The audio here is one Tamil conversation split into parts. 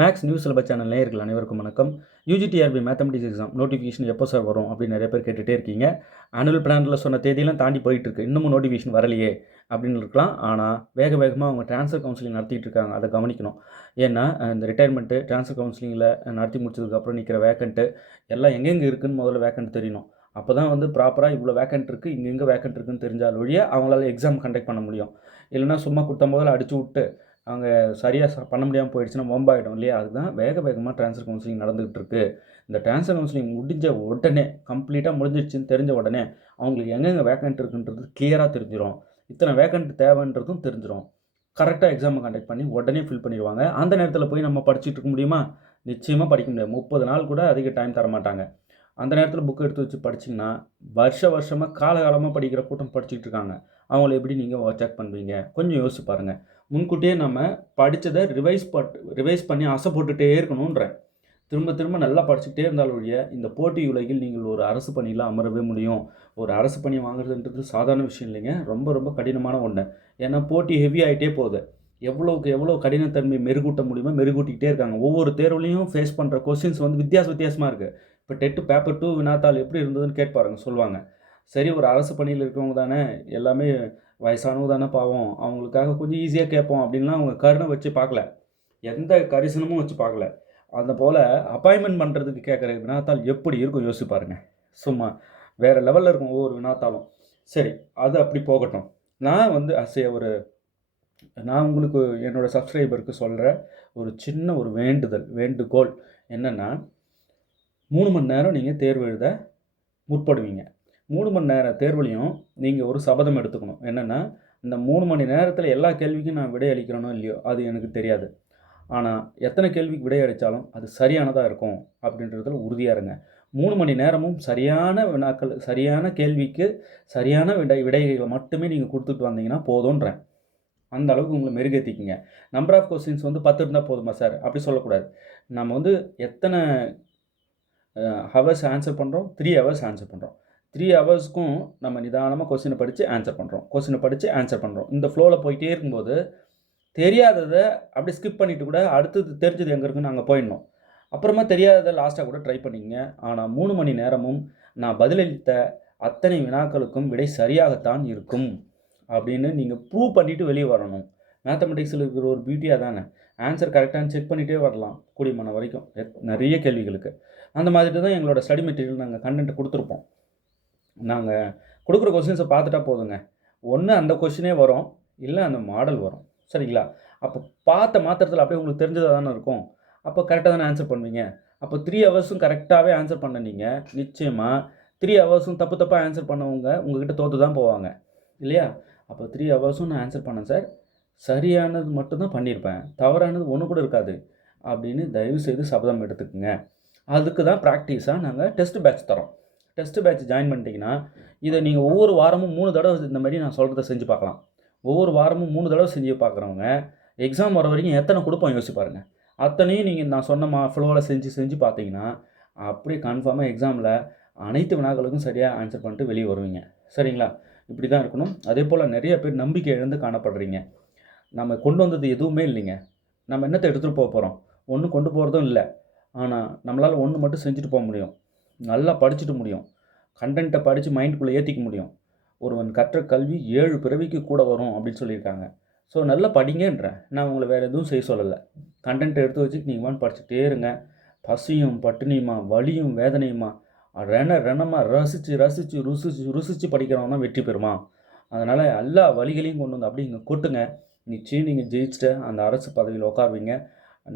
மேக்ஸ் நியூஸ் சிலபஸ் சேனல் நேயர்கள் அனைவருக்கும் வணக்கம். யூஜிடிஆர்பி மேத்தமெட்டிக்ஸ் எக்ஸாம் நோட்டிஃபிகேஷன் எப்போ சார் வரும் அப்படின்னு நிறைய பேர் கேட்டுகிட்டே இருக்கீங்க. ஆனுவல் பிளானில் சொன்ன தேதியெல்லாம் தாண்டி போயிட்டுருக்கு, இன்னமும் நோட்டிஃபிகேஷன் வரலையே அப்படின்னு இருக்கலாம். ஆனால் வேகமாக அவங்க ட்ரான்ஸ்ஃபர் கவுன்சிலிங் நடத்திட்டு இருக்காங்க, அதை கவனிக்கணும். ஏன்னா இந்த ரிட்டையர்மெண்ட்டு ட்ரான்ஸ்ஃபர் கவுன்சிலிங்கில் நடத்தி முடிச்சதுக்கப்புறம் நிற்கிற வேக்கண்ட்டு எல்லாம் எங்கெங்கே இருக்குதுன்னு முதல்ல வேக்கண்ட் தெரியணும். அப்போ தான் ப்ராப்பராக இவ்வளோ வேக்கண்ட் இருக்குது, இங்கே வேக்கண்ட் இருக்குதுன்னு தெரிஞ்சால் ஒழிய அவங்களால எக்ஸாம் கண்டக்ட் பண்ண முடியும். இல்லைனா சும்மா கொடுத்த முதல்ல அடிச்சு விட்டு அவங்க சரியாக பண்ண முடியாமல் போயிடுச்சுன்னா வம்பாயிடும் இல்லையா? அதுதான் வேகமாக ட்ரான்ஸ்ஃபர் கவுன்சிலிங் நடந்துகிட்டு இருக்குது. இந்த ட்ரான்ஸ்ஃபர் கவுன்சிலிங் முடிஞ்ச உடனே, கம்ப்ளீட்டாக முடிஞ்சிடுச்சுன்னு தெரிஞ்ச உடனே அவங்களுக்கு எங்கெங்கே வேக்கண்ட் இருக்குன்றது கிளியராக தெரிஞ்சிடும். இத்தனை வேக்கண்ட் தேவைன்றதும் தெரிஞ்சிடும். கரெக்டாக எக்ஸாமை கண்டக்ட் பண்ணி உடனே ஃபில் பண்ணிடுவாங்க. அந்த நேரத்தில் போய் நம்ம படிச்சுட்டு இருக்க முடியுமா? நிச்சயமாக படிக்க முடியாது. 30 நாள் கூட அதிக டைம் தர மாட்டாங்க. அந்த நேரத்தில் புக் எடுத்து வச்சு படிச்சிங்கன்னா வருஷமாக காலகாலமாக படிக்கிற கூட்டம் படிச்சுட்டு இருக்காங்க. அவங்கள எப்படி நீங்கள் செக் பண்ணுவீங்க? கொஞ்சம் யோசிச்சு பாருங்கள். முன்கூட்டியே நம்ம படித்ததை ரிவைஸ் பண்ணி ஆசை போட்டுகிட்டே இருக்கணுன்றேன். திரும்ப நல்லா படிச்சுக்கிட்டே இருந்தாலும் ஒழிய இந்த போட்டி உலகில் நீங்கள் ஒரு அரசு பணியில் அமரவே முடியும். ஒரு அரசு பணி வாங்குறதுன்றது சாதாரண விஷயம் இல்லைங்க, ரொம்ப கடினமான ஒன்று. ஏன்னா போட்டி ஹெவி ஆகிட்டே போகுது. எவ்வளோக்கு எவ்வளோ கடினத்தன்மை மெருகூட்ட முடியுமோ மெருகூட்டிக்கிட்டே இருக்காங்க. ஒவ்வொரு தேர்வுலையும் ஃபேஸ் பண்ணுற கொஸ்டின்ஸ் வித்தியாசமாக இருக்குது. இப்போ டெட்டு பேப்பர் 2 வினாத்தாள் எப்படி இருந்ததுன்னு கேட்பாருங்க, சொல்லுவாங்க. சரி, ஒரு அரசு பணியில் இருக்கவங்க தானே, எல்லாமே வயசானவங்க தானே, பாவம், அவங்களுக்காக கொஞ்சம் ஈஸியாக கேட்போம் அப்படின்லாம் அவங்க கருணை வச்சு பார்க்கல, எந்த கரிசனமும் வச்சு பார்க்கல. அந்த போல் அப்பாயின்மெண்ட் பண்ணுறதுக்கு கேட்குற வினாத்தாள் எப்படி இருக்கும் யோசிச்சு பாருங்கள். சும்மா வேறு லெவலில் இருக்கும் ஒவ்வொரு வினாத்தாளும். சரி, அது அப்படி போகட்டும். நான் நான் உங்களுக்கு என்னோடய சப்ஸ்கிரைபருக்கு சொல்கிற ஒரு சின்ன வேண்டுகோள் என்னென்னா, 3 மணி நேரம் நீங்கள் தேர்வு எழுத முற்படுவீங்க. 3 மணி நேர தேர்வுலையும் நீங்கள் ஒரு சபதம் எடுத்துக்கணும். என்னென்னா, இந்த 3 மணி நேரத்தில் எல்லா கேள்விக்கும் நான் விடை அளிக்கிறேனோ இல்லையோ அது எனக்கு தெரியாது. ஆனால் எத்தனை கேள்விக்கு விடை அளித்தாலும் அது சரியானதாக இருக்கும் அப்படின்றதுல உறுதியாக இருங்க. 3 மணி நேரமும் சரியான வினாக்கள், சரியான கேள்விக்கு சரியான விடைகளை மட்டுமே நீங்கள் கொடுத்துட்டு வந்தீங்கன்னா போதுன்றேன். அந்த அளவுக்கு உங்களை மெருகேற்றிக்கிங்க. நம்பர் ஆஃப் கொஸ்டின்ஸ் 10 இருந்தால் போதுமா சார்? அப்படி சொல்லக்கூடாது. நம்ம எத்தனை ஹவர்ஸ் ஆன்சர் பண்ணுறோம்? 3 ஹவர்ஸ் ஆன்சர் பண்ணுறோம். 3 ஹவர்ஸ்க்கும் நம்ம நிதானமாக கொஸ்டினை படித்து ஆன்சர் பண்ணுறோம். இந்த ஃப்ளோவில் போயிட்டே இருக்கும்போது தெரியாததை அப்படி ஸ்கிப் பண்ணிவிட்டு கூட அடுத்தது தெரிஞ்சது எங்கே இருக்குன்னு அங்கே போயிடணும். அப்புறமா தெரியாததை லாஸ்ட்டாக கூட ட்ரை பண்ணிக்கங்க. ஆனால் 3 மணி நேரமும் நான் பதிலளித்த அத்தனை வினாக்களுக்கும் விடை சரியாகத்தான் இருக்கும் அப்படின்னு நீங்கள் ப்ரூவ் பண்ணிவிட்டு வெளியே வரணும். மேத்தமெட்டிக்ஸில் இருக்கிற ஒரு பியூட்டியாக தானே, ஆன்சர் கரெக்டானு செக் பண்ணிகிட்டே வரலாம் கூடியமான வரைக்கும் நிறைய கேள்விகளுக்கு. அந்த மாதிரி தான் எங்களோட ஸ்டடி மெட்டீரியல் நாங்கள் கண்டென்ட்டை கொடுத்துருப்போம். நாங்கள் கொடுக்குற கொஸ்டின்ஸை பார்த்துட்டா போதுங்க. ஒன்று அந்த கொஸ்டினே வரும், இல்லை அந்த மாடல் வரும். சரிங்களா? அப்போ பார்த்த மாத்திரத்தில் அப்படியே உங்களுக்கு தெரிஞ்சதாக தானே இருக்கும். அப்போ கரெக்டாக தானே ஆன்சர் பண்ணுவீங்க. அப்போ 3 ஹவர்ஸும் கரெக்டாகவே ஆன்சர் பண்ண நீங்கள் நிச்சயமாக 3 ஹவர்ஸும் தப்பாக ஆன்சர் பண்ணவங்க உங்கள்கிட்ட தோற்று தான் போவாங்க இல்லையா? அப்போ 3 ஹவர்ஸும் நான் ஆன்சர் பண்ணேன் சார், சரியானது மட்டும்தான் பண்ணியிருப்பேன், தவறானது ஒன்று கூட இருக்காது அப்படின்னு தயவுசெய்து சபதம் எடுத்துக்குங்க. அதுக்கு தான் ப்ராக்டிஸாக நாங்கள் டெஸ்ட் பேட்ச் தரோம். டெஸ்ட் பேட்ச் ஜாயின் பண்ணிட்டீங்கன்னா இதை நீங்கள் ஒவ்வொரு வாரமும் 3 தடவை இந்த மாதிரி நான் சொல்கிறத செஞ்சு பார்க்கலாம். ஒவ்வொரு வாரமும் 3 தடவை செஞ்சு பார்க்குறவங்க எக்ஸாம் வர வரைக்கும் எத்தனை கொடுப்போம் யோசிச்சு பாருங்கள். அத்தனையும் நீங்கள் நான் சொன்ன ஃப்ளோவில் செஞ்சு பார்த்தீங்கன்னா அப்படியே கன்ஃபார்மாக எக்ஸாமில் அனைத்து வினாக்களுக்கும் சரியாக ஆன்சர் பண்ணிட்டு வெளியே வருவீங்க. சரிங்களா? இப்படி தான் இருக்கணும். அதே போல் நிறைய பேர் நம்பிக்கை இழந்து காணப்படுறீங்க. நம்ம கொண்டு வந்தது எதுவுமே இல்லைங்க. நம்ம என்னத்தை எடுத்துகிட்டு போகிறோம்? ஒன்றும் கொண்டு போகிறதும் இல்லை. ஆனால் நம்மளால் ஒன்று மட்டும் செஞ்சுட்டு போக முடியும். நல்லா படிச்சுட்டு முடியும். கண்டென்ட்டை படித்து மைண்டுக்குள்ளே ஏற்றிக்க முடியும். ஒருவன் கற்ற கல்வி 7 பிறவிக்கு கூட வரும் அப்படின்னு சொல்லியிருக்காங்க. ஸோ நல்லா படிங்கன்றேன். நான் உங்களை வேறு எதுவும் செய்ய சொல்லலை. கண்டென்ட்டை எடுத்து வச்சுட்டு நீங்கள் படிச்சுட்டே இருங்க. பசியும் பட்டினியுமா, வலியும் வேதனையுமா, ரணமாக ருசித்து படிக்கிறவங்க தான் வெற்றி பெறுமா. அதனால் எல்லா வழிகளையும் கொண்டு வந்து அப்படி இங்கே கொட்டுங்க. நிச்சயம் நீங்கள் ஜெயிச்சுட்டு அந்த அரசு பதவியில் உட்காருவீங்க.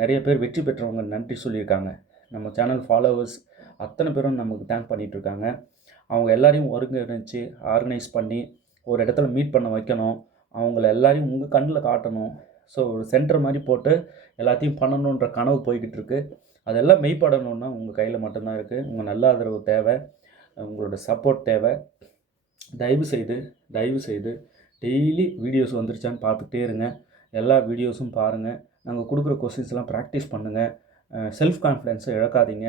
நிறைய பேர் வெற்றி பெற்றவங்க நன்றி சொல்லியிருக்காங்க. நம்ம சேனல் ஃபாலோவர்ஸ் அத்தனை பேரும் நமக்கு தேங்க் பண்ணிகிட்ருக்காங்க. அவங்க எல்லாரையும் ஒருங்கிணைச்சு ஆர்கனைஸ் பண்ணி ஒரு இடத்துல மீட் பண்ண வைக்கணும். அவங்கள எல்லாரையும் உங்கள் கண்ணில் காட்டணும். ஸோ ஒரு சென்டர் மாதிரி போட்டு எல்லாத்தையும் பண்ணணுன்ற கனவு போய்கிட்டு இருக்கு. அதெல்லாம் மெய்ப்படணுன்னா உங்கள் கையில் மட்டும்தான் இருக்குது. உங்கள் நல்ல ஆதரவு தேவை, உங்களோட சப்போர்ட் தேவை. தயவு செய்து டெய்லி வீடியோஸ் வந்துருச்சான்னு பார்த்துக்கிட்டே இருங்க. எல்லா வீடியோஸும் பாருங்கள். நாங்கள் கொடுக்குற கொஸ்டின்ஸ்லாம் ப்ராக்டிஸ் பண்ணுங்கள். செல்ஃப் கான்ஃபிடென்ஸை இழக்காதீங்க.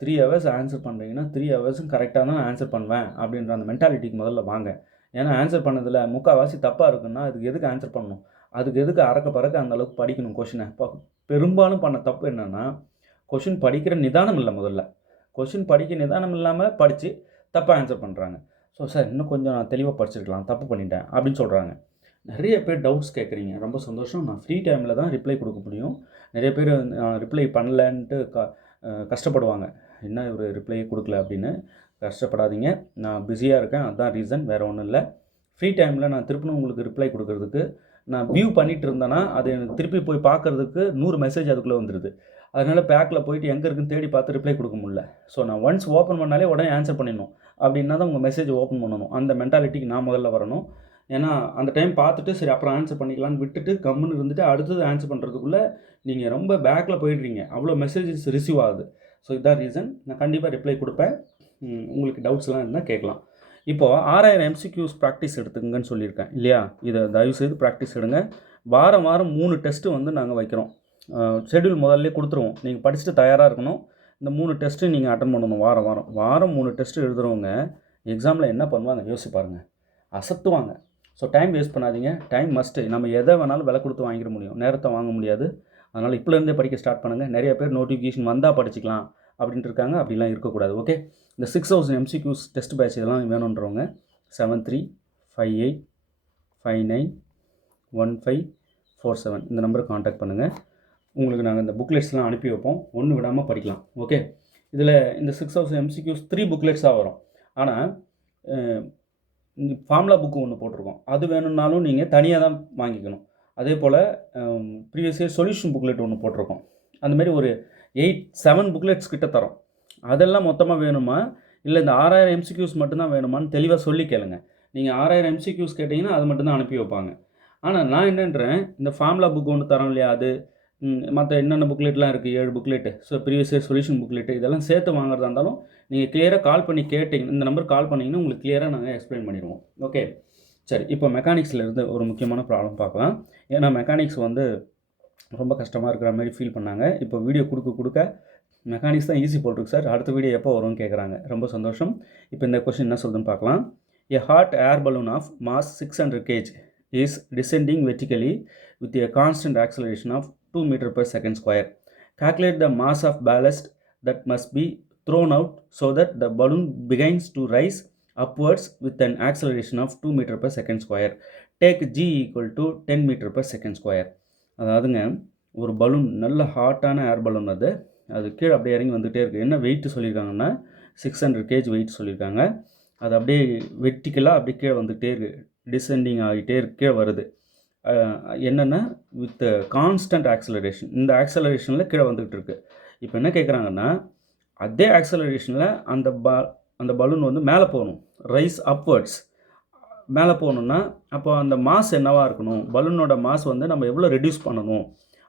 3 ஹவர்ஸ் ஆன்சர் பண்ணுறீங்கன்னா 3 ஹவர்ஸும் கரெக்டாக தான் ஆன்சர் பண்ணுவேன் அப்படின்ற அந்த மென்டாலிட்டிக்கு முதல்ல வாங்க. ஏன்னா ஆன்சர் பண்ணதில் முக்கால்வாசி தப்பாக இருக்குன்னா அதுக்கு எதுக்கு ஆன்சர் பண்ணணும்? அதுக்கு எதுக்கு அறக்க பறக்க அந்த அளவுக்கு படிக்கணும் கொஷினை? பெரும்பாலும் பண்ண தப்பு என்னென்னா, கொஷின் படிக்கிற நிதானம் இல்லை முதல்ல. கொஷின் படிக்க நிதானம் இல்லாமல் படித்து தப்பாக ஆன்சர் பண்ணுறாங்க. ஸோ சார் இன்னும் கொஞ்சம் நான் தெளிவாக படிச்சிருக்கலாம், தப்பு பண்ணிட்டேன் அப்படின்னு சொல்கிறாங்க. நிறைய பேர் டவுட்ஸ் கேட்குறீங்க, ரொம்ப சந்தோஷம். நான் ஃப்ரீ டைமில் தான் ரிப்ளை கொடுக்க முடியும். நிறைய பேர் ரிப்ளை பண்ணலன்ட்டு கஷ்டப்படுவாங்க, என்ன ஒரு ரிப்ளையே கொடுக்கல அப்படின்னு. கஷ்டப்படாதீங்க, நான் பிஸியாக இருக்கேன், அதுதான் ரீசன், வேறு ஒன்றும் இல்லை. ஃப்ரீ டைமில் நான் திருப்பினும் உங்களுக்கு ரிப்ளை கொடுக்கறதுக்கு நான் வியூ பண்ணிகிட்டு இருந்தேன்னா அது எனக்கு திருப்பி போய் பார்க்குறதுக்கு 100 மெசேஜ் அதுக்குள்ளே வந்துடுது. அதனால் பேக்கில் போயிட்டு எங்கே இருக்குன்னு தேடி பார்த்து ரிப்ளை கொடுக்க முடியல. ஸோ நான் ஒன்ஸ் ஓப்பன் பண்ணாலே உடனே ஆன்சர் பண்ணிடணும் அப்படின்னா தான் உங்கள் மெசேஜ் ஓப்பன் பண்ணணும். அந்த மென்டாலிட்டிக்கு நான் முதல்ல வரணும். ஏன்னா அந்த டைம் பார்த்துட்டு சரி அப்புறம் ஆன்சர் பண்ணிக்கலான்னு விட்டுட்டு கம்முன்னு இருந்துட்டு அடுத்தது ஆன்சர் பண்ணுறதுக்குள்ளே நீங்கள் ரொம்ப பேக்கில் போயிடுறீங்க, அவ்வளோ மெசேஜஸ் ரிசீவ் ஆகுது. ஸோ இதுதான் ரீசன். நான் கண்டிப்பாக ரிப்ளை கொடுப்பேன். உங்களுக்கு டவுட்ஸ்லாம் இருந்தால் கேட்கலாம். இப்போது 6000 MCQs ப்ராக்டிஸ் எடுத்துக்கங்கன்னு சொல்லியிருக்கேன் இல்லையா? இதை தயவுசெய்து ப்ராக்டிஸ் எடுங்க. வாரம் 3 டெஸ்ட்டு வந்து நாங்கள் வைக்கிறோம். ஷெட்யூல் முதல்ல கொடுத்துருவோம். நீங்கள் படிச்சுட்டு தயாராக இருக்கணும். இந்த 3 டெஸ்ட்டு நீங்கள் அட்டன் பண்ணணும். வாரம் 3 டெஸ்ட்டு எழுதுகிறவங்க எக்ஸாமில் என்ன பண்ணுவாங்க யோசிச்சு பாருங்கள். அசத்துவாங்க. ஸோ டைம் வேஸ்ட் பண்ணாதீங்க. Time must. நம்ம எதை வேணாலும் விலை கொடுத்து வாங்கிட முடியும், நேரத்தை வாங்க முடியாது. அதனால் இப்போலேருந்தே படிக்க ஸ்டார்ட் பண்ணுங்கள். நிறைய பேர் நோட்டிஃபிகேஷன் வந்தால் படிச்சிக்கலாம் அப்படின்ட்டு இருக்காங்க. அப்படிலாம் இருக்கக்கூடாது. ஓகே, இந்த 6000 MCQs டெஸ்ட் பேட்ச் இதெல்லாம் வேணுன்றவங்க 7358591547 இந்த நம்பருக்கு காண்டாக்ட் பண்ணுங்கள். உங்களுக்கு நாங்கள் இந்த புக்லெட்ஸ்லாம் அனுப்பி வைப்போம். ஒன்று விடாமல் படிக்கலாம். ஓகே, இதில் இந்த 6000 MCQs 3 புக்லெட்ஸாக வரும். ஆனால் ஃபார்முலா புக்கு ஒன்று போட்டிருக்கோம், அது வேணும்னாலும் நீங்கள் தனியாக தான் வாங்கிக்கணும். அதே போல் ப்ரீவியஸ் இயர் சொல்யூஷன் புக்லெட் ஒன்று போட்டிருக்கோம். அந்தமாரி ஒரு 7 புக்லெட்ஸ் கிட்ட தரோம். அதெல்லாம் மொத்தமாக வேணுமா இல்லை இந்த 6000 MCQs மட்டும்தான் வேணுமான்னு தெளிவாக சொல்லி கேளுங்க. நீங்கள் 6000 MCQs கேட்டிங்கன்னா அது மட்டும்தான் அனுப்பி வைப்பாங்க. ஆனால் நான் என்னன்றேன், இந்த ஃபார்முலா புக் ஒன்று தரோம் இல்லையா, அது மற்ற என்னென்ன புக்லெட்லாம் இருக்குது, 7 booklet, so previous year solution booklet, இதெல்லாம் சேர்த்து வாங்குறதா இருந்தாலும் நீங்கள் கிளியராக கால் பண்ணி கேட்டிங்க, இந்த நம்பர் கால் பண்ணிங்கன்னா உங்களுக்கு கிளியராக நாங்கள் எக்ஸ்பிளைன் பண்ணிடுவோம். ஓகே, சரி. இப்போ மெக்கானிக்ஸில் இருந்து ஒரு முக்கியமான ப்ராப்ளம் பார்க்கலாம். ஏன்னா மெக்கானிக்ஸ் வந்து ரொம்ப கஷ்டமாக இருக்கிற மாதிரி ஃபீல் பண்ணாங்க. இப்போ வீடியோ கொடுக்க மெக்கானிக்ஸ் தான் ஈஸி போட்டிருக்கு சார், அடுத்த வீடியோ எப்போ வரும்னு கேட்குறாங்க. ரொம்ப சந்தோஷம். இப்போ இந்த கொஸ்டின் என்ன சொல்லுதுன்னு பார்க்கலாம். A hot air balloon of mass 600 kg is descending vertically with a constant acceleration of 2 meter per second square. Calculate the mass of ballast that must be thrown out so that the balloon begins to rise upwards with an acceleration of 2 meter per second square. Take G equal to 10 meter per second square. அதாவதுங்க, ஒரு பலூன், நல்ல ஹாட்டான ஏர் பலூன், அது கீழே அப்படியே இறங்கி வந்துகிட்டே இருக்குது. என்ன வெயிட் சொல்லியிருக்காங்கன்னா 600 kg வெயிட் சொல்லியிருக்காங்க. அது அப்படியே வெர்டிக்கலாக அப்படியே கீழே வந்துகிட்டே இருக்குது, டிசெண்டிங் ஆகிட்டே கீழே வருது. என்னென்னா வித் கான்ஸ்டன்ட் ஆக்சலரேஷன், இந்த ஆக்சலரேஷனில் கீழே வந்துக்கிட்டு இருக்குது. இப்போ என்ன கேட்குறாங்கன்னா, அதே ஆக்சலரேஷனில் அந்த பலூன் வந்து மேலே போகணும், ரைஸ் அப்வர்ட்ஸ், மேலே போகணுன்னா அப்போ அந்த மாஸ் என்னவாக இருக்கணும், பலூனோட மாஸ் வந்து நம்ம எவ்வளோ ரெடியூஸ் பண்ணணும்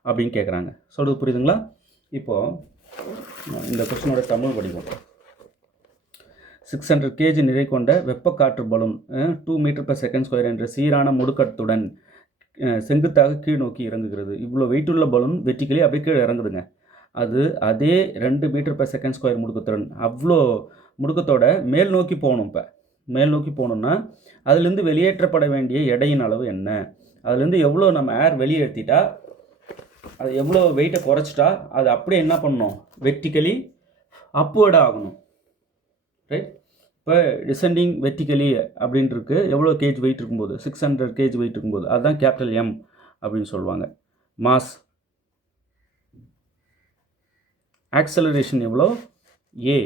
அப்படின்னு கேட்குறாங்க. சொல்கிறது புரியுதுங்களா? இப்போது இந்த கொஸ்டினோட தமிழ் வடிவம். 600 kg நிறை கொண்ட வெப்பக்காற்று balloon 2 metre per second square என்ற சீரான முடுக்கத்துடன் செங்குத்தாக கீழ் நோக்கி இறங்குகிறது. இவ்வளோ வெயிட்டுள்ள பலூன் வெர்டிக்கலி அப்படியே கீழே இறங்குதுங்க. அது அதே 2 மீட்டர் per second ஸ்கொயர் முடுக்கத்துடன், அவ்வளோ முடுக்கத்தோட மேல் நோக்கி போகணும். இப்போ மேல் நோக்கி போகணுன்னா அதுலேருந்து வெளியேற்றப்பட வேண்டிய எடையின் அளவு என்ன, அதுலேருந்து எவ்வளோ நம்ம ஏர் வெளியேற்றிட்டா, அது எவ்வளோ வெயிட்டை குறைச்சிட்டா அது அப்படியே என்ன பண்ணணும், வெர்டிக்கலி அப்வர்டாக ஆகணும். ரைட்? இப்போ டிசெண்டிங் வெர்டிக்கலி அப்படின்ட்டுருக்கு. எவ்வளோ கேஜ் வெயிட் இருக்கும்போது, 600 kg வெயிட் இருக்கும்போது, அதுதான் கேபிட்டல் M அப்படின்னு சொல்லுவாங்க. மாஸ், ஆக்சலரேஷன் எவ்வளோ, A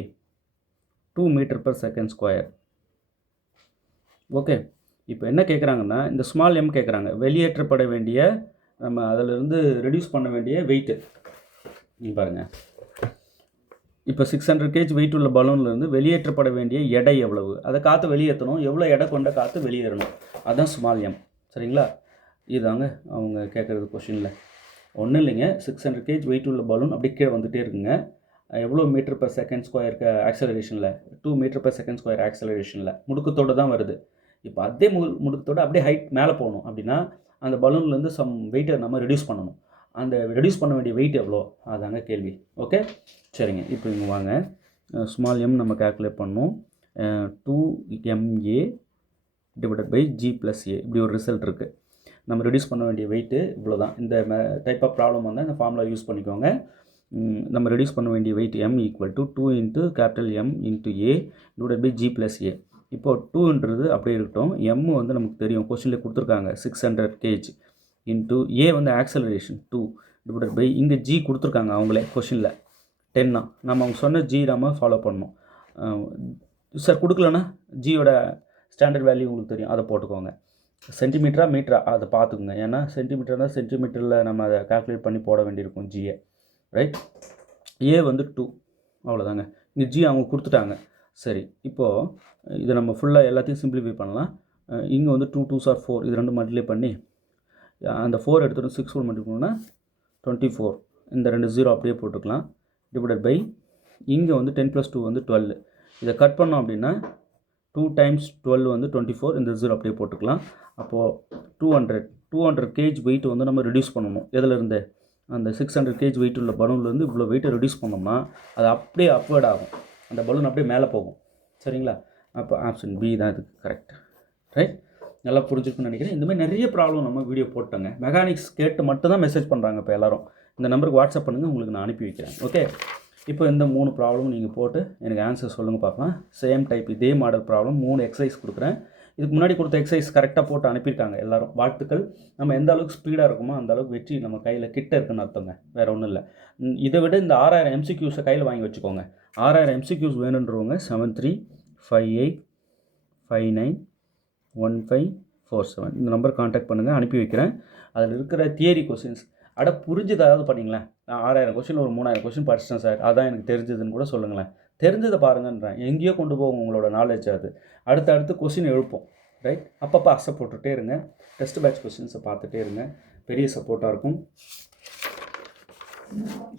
2 metre per second square. Okay, இப்போ என்ன கேட்குறாங்கன்னா, இந்த ஸ்மால் m கேட்குறாங்க, வெளியேற்றப்பட வேண்டிய, நம்ம அதிலிருந்து ரெடியூஸ் பண்ண வேண்டிய வெயிட்டு. நீங்கள் பாருங்கள், இப்போ 600 kg வெயிட் உள்ள பலூன்லேருந்து வெளியேற்றப்பட வேண்டிய எடை எவ்வளவு, அதை காற்று வெளியேற்றணும், எவ்வளோ எடை கொண்ட காற்று வெளியேறணும், அதுதான் ஸ்மால் m. சரிங்களா? இதுதாங்க அவங்க கேட்குறது கொஷினில். ஒன்றும் இல்லைங்க, 600 kg வெயிட் உள்ள பலூன் அப்படி கீழே வந்துகிட்டே இருக்குங்க. எவ்வளோ மீட்டர் per second ஸ்கொயருக்கு ஆக்சலரேஷனில், 2 மீட்டர் per second ஸ்கொயர் ஆக்சலரேஷனில் முடுக்கத்தோடு தான் வருது. இப்போ அதே முடுக்கத்தோடு அப்படியே ஹைட் மேலே போகணும் அப்படின்னா அந்த பலூன்லேருந்து சம் வெயிட்டை நம்ம ரெடியூஸ் பண்ணணும். அந்த ரெடியூஸ் பண்ண வேண்டிய வெயிட் எவ்வளோ, அதாங்க கேள்வி. ஓகே, சரிங்க. இப்போ இங்கே வாங்க, ஸ்மால் m நம்ம கேல்குலேட் பண்ணணும். 2ma / g + a இப்படி ஒரு ரிசல்ட் இருக்குது. நம்ம ரெடியூஸ் பண்ண வேண்டிய வெயிட்டு இவ்வளோ தான். இந்த டைப் ஆஃப் ப்ராப்ளம் வந்தால் இந்த ஃபார்முலா யூஸ் பண்ணிக்கோங்க. நம்ம ரெடியூஸ் பண்ண வேண்டிய wait m = 2 × M × A / G + A. இப்போது 2ன்றது அப்படியே இருக்கட்டும். m வந்து நமக்கு தெரியும், கொஸ்டினில் கொடுத்துருக்காங்க 600 kg இன்ட்டு A வந்து ஆக்சலரேஷன் 2 / இங்கே G கொடுத்துருக்காங்க அவங்களே கொஸ்டினில் 10 தான். நம்ம அவங்க சொன்ன G நம்ம ஃபாலோ பண்ணணும். சார் கொடுக்கலன்னா ஜியோட ஸ்டாண்டர்ட் வேல்யூ உங்களுக்கு தெரியும், அதை போட்டுக்கோங்க. சென்டிமீட்டரா மீட்டரா அதை பார்த்துக்குங்க. ஏன்னா சென்டிமீட்டர்னா சென்டிமீட்டரில் நம்ம அதை கால்குலேட் பண்ணி போட வேண்டியிருக்கும் ஜியை. ரைட். ஏ வந்து 2, அவ்வளோதாங்க. இங்கே ஜி அவங்க கொடுத்துட்டாங்க. சரி, இப்போது இதை நம்ம ஃபுல்லாக எல்லாத்தையும் சிம்பிளிஃபை பண்ணலாம். இங்கே வந்து 2 2s are 4, இது 2 மல்டிப்ளை பண்ணி அந்த 4 எடுத்துகிட்டு 6 கூட மல்டிப்ளை பண்ணால் 24. இந்த 2 0 அப்படியே போட்டுக்கலாம். டிவைடட் பை இங்கே வந்து 10 + 2 வந்து 12. இதை கட் பண்ணோம் அப்படின்னா 2 × 12 வந்து 24. இந்த 0 அப்படியே போட்டுக்கலாம். அப்போது 200 kg வெயிட் வந்து நம்ம ரெடியூஸ் பண்ணணும். எதுலேருந்து? அந்த 600 kg வெயிட் உள்ள பலூன்லேருந்து இவ்வளோ வெயிட்டை ரெடியூஸ் பண்ணோம்னா அது அப்படியே அப்வர்ட் ஆகும். அந்த பலூன் அப்படியே மேலே போகும். சரிங்களா? அப்போ ஆப்ஷன் பி தான் இதுக்கு கரெக்ட். ரைட். நல்லா புரிஞ்சுக்குன்னு நினைக்கிறேன். இந்த மாதிரி நிறைய ப்ராப்ளம் நம்ம வீடியோ போட்டோங்க. மெக்கானிக்ஸ் கேட்டு மட்டும்தான் மெசேஜ் பண்ணுறாங்க இப்போ எல்லோரும். இந்த நம்பருக்கு வாட்ஸ்அப் பண்ணுங்கள், உங்களுக்கு நான் அனுப்பி வைக்கிறேன். ஓகே. இப்போ இந்த 3 ப்ராப்ளமும் நீங்கள் போட்டு எனக்கு ஆன்சர் சொல்லுங்கள் பார்க்கலாம். சேம் டைப் இதே மாடல் ப்ராப்ளம் 3 எக்ஸசைஸ் கொடுக்குறேன். இதுக்கு முன்னாடி கொடுத்த எக்ஸசைஸ் கரெக்டாக போட்டு அனுப்பியிருக்காங்க எல்லோரும். வாழ்த்துக்கள். நம்ம எந்த அளவுக்கு ஸ்பீடாக இருக்குமோ அந்த அளவுக்கு வெற்றி நம்ம கையில் கிட்ட இருக்குன்னு அர்த்தங்க, வேறு ஒன்றும் இல்லை. இதை விட இந்த 6000 MCQஸை கையில் வாங்கி வச்சுக்கோங்க. 6000 MCQs வேணுன்றவங்க 7358591547 இந்த நம்பர் கான்டாக்ட் பண்ணுங்கள், அனுப்பி வைக்கிறேன். அதில் இருக்கிற தியரி கொஸ்டின்ஸ் புரிஞ்சதாவது பண்ணிங்களேன். நான் 6000 கொஸ்டின் ஒரு 3000 கொஸ்டின் படிச்சிட்டேன் சார், அதான் எனக்கு தெரிஞ்சதுன்னு கூட சொல்லுங்களேன். தெரிஞ்சதை பாருங்கன்றேன். எங்கேயோ கொண்டு போகும் உங்களோட நாலேஜ். அது அடுத்து கொஸ்டின் எழுப்போம். ரைட். அப்பப்போ அசை போட்டுகிட்டே இருங்க. டெஸ்ட் பேட்ச் கொஸ்டின்ஸை பார்த்துட்டே இருங்க. பெரிய சப்போர்ட்டாக இருக்கும்.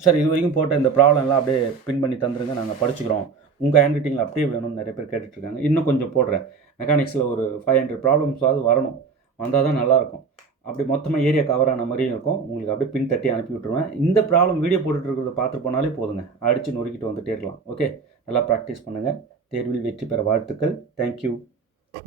சார் இது வரைக்கும் போட்ட இந்த ப்ராப்ளம்லாம் அப்படியே பின் பண்ணி தந்துருங்க, நாங்கள் படிச்சுக்கிறோம். உங்கள் ஹேண்ட் ரைட்டிங்கில் அப்படியே வேணும்னு நிறைய பேர் கேட்டுட்ருக்காங்க. இன்னும் கொஞ்சம் போடுறேன். மெக்கானிக்ஸில் ஒரு 500 ப்ராப்ளம்ஸாவது வரணும். வந்தால் தான் நல்லாயிருக்கும். அப்படி மொத்தமாக ஏரியா கவர் ஆன மாதிரியும் இருக்கும். உங்களுக்கு அப்படியே பின் தட்டி அனுப்பி விட்டுருவேன். இந்த ப்ராப்ளம் வீடியோ போட்டுட்ருக்கிறத பார்த்துட்டு போனாலே போதுங்க, அடித்து நொறுக்கிட்டு வந்துட்டே இருக்கலாம். ஓகே. நல்லா ப்ராக்டிஸ் பண்ணுங்கள். தேர்வில் வெற்றி பெற வாழ்த்துக்கள். தேங்க்யூ.